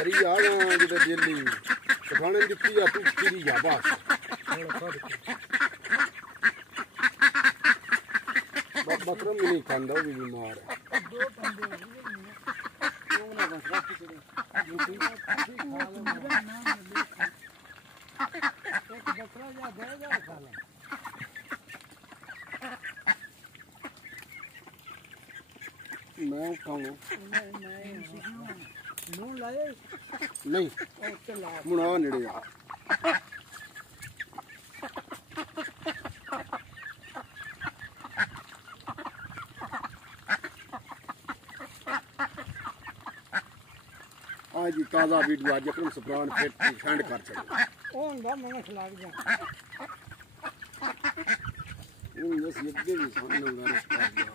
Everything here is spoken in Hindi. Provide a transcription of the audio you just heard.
करी आ जो डेली खाने दिखती जा तू फिरी जा बस बकरा भी नहीं खाता वो भी बीमार है मैं खाऊंगा नहीं मुना नेड़े आ आज ताज़ा वीडियो आज अकरम सफरान फिर खंड कर चले मैंने खिला दिया बस ये भी सामने